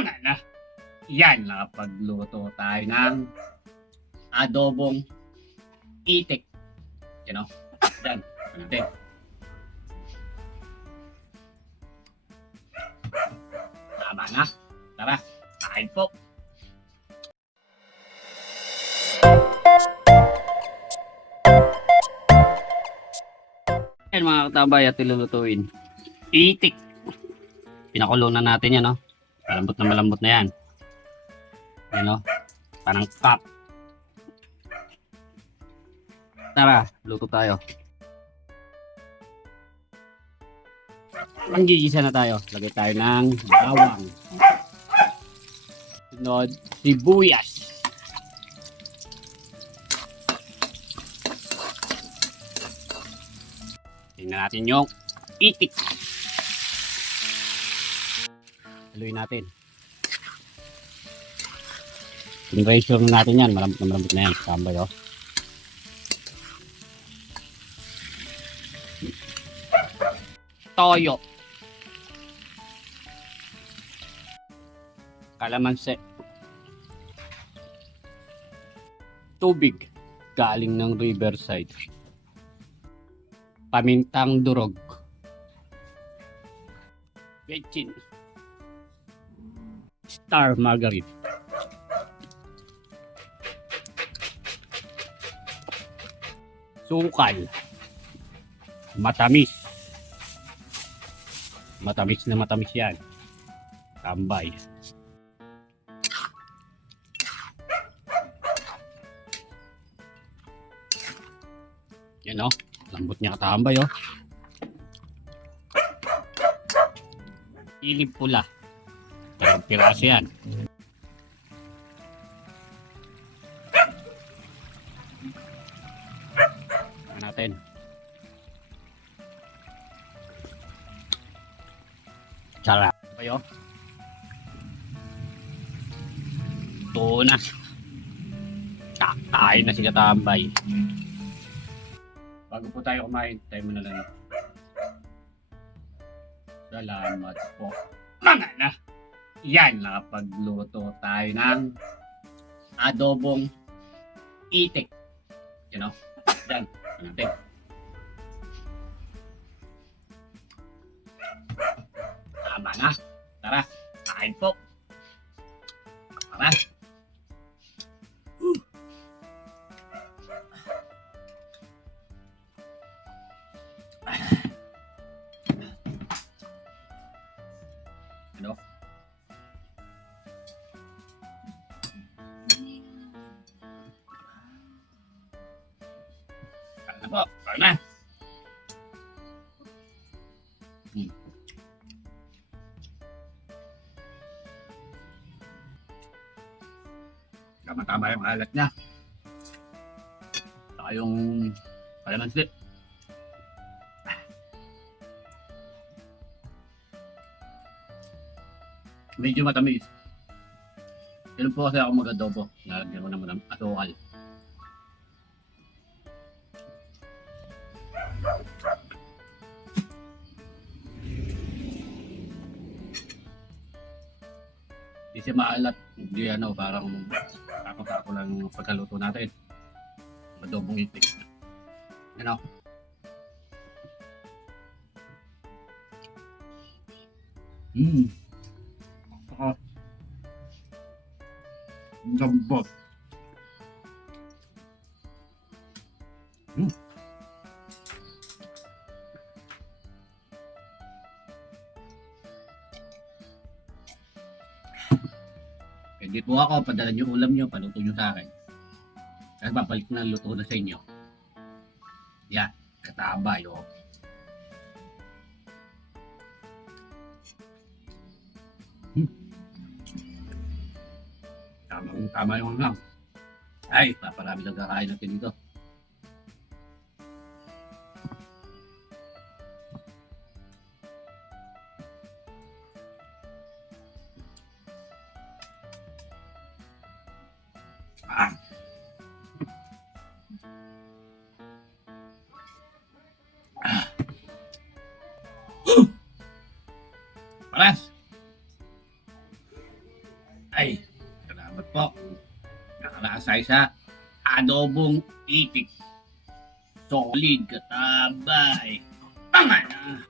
Tanga na! Yan, nakapagluto tayo ng adobong itik. You know? Yan. Natin. Tama na. Tara, kain po. Yan mga katabay at ilulutuin. Itik. Pinakulo na natin yan, no? Malambot na yan. Yan, no? Parang cup. Tara, luto tayo. Manggigisa na tayo. Lagay tayo ng bawang. Sunod, sibuyas. Tingnan natin yung itik. Haluin natin. Tinrasure natin yan. Malambot na yan. Tambay, oh. Toyo. Kalamansi. Tubig. Galing ng riverside. Pamintang durog. Bechin. Star margarine. Sukal. Matamis. Matamis na matamis yan. Tambay. Yan, o. Lambot niya katambay, o. Ilib pula. Parang piraso yan. Natin. Sarap. Kayo. Ito na. Kakain na si katambay. Bago po tayo kumain, tayo muna lang. Salamat po. Mga na! Yan, nakapagluto tayo ng adobong itik. You know? Yan. Natin. Tama na. Tara, kain po. Tara. Ano? Kain na po. Kain na. Tama-tama yung alat niya. Saka yung kalamansi. Medyo matamis. Ganun po kasi ako mag-adobo. Nalagyan ko naman ng asukal. Hindi siya maalat. Hindi ano, parang ako lang yung pagkaluto natin. Adobong itik. Ano? Lambot. Pwede po ako, padala nyo ulam nyo, paluto nyo sa akin. Kasi papalik na luto na sa inyo. Yan, katabay, oh. Tama yung lang. Ay, paparami lang kakain natin dito. Paras! Ay, salamat po. Nakalasay sa adobong itik. Solid katabay. Tama na.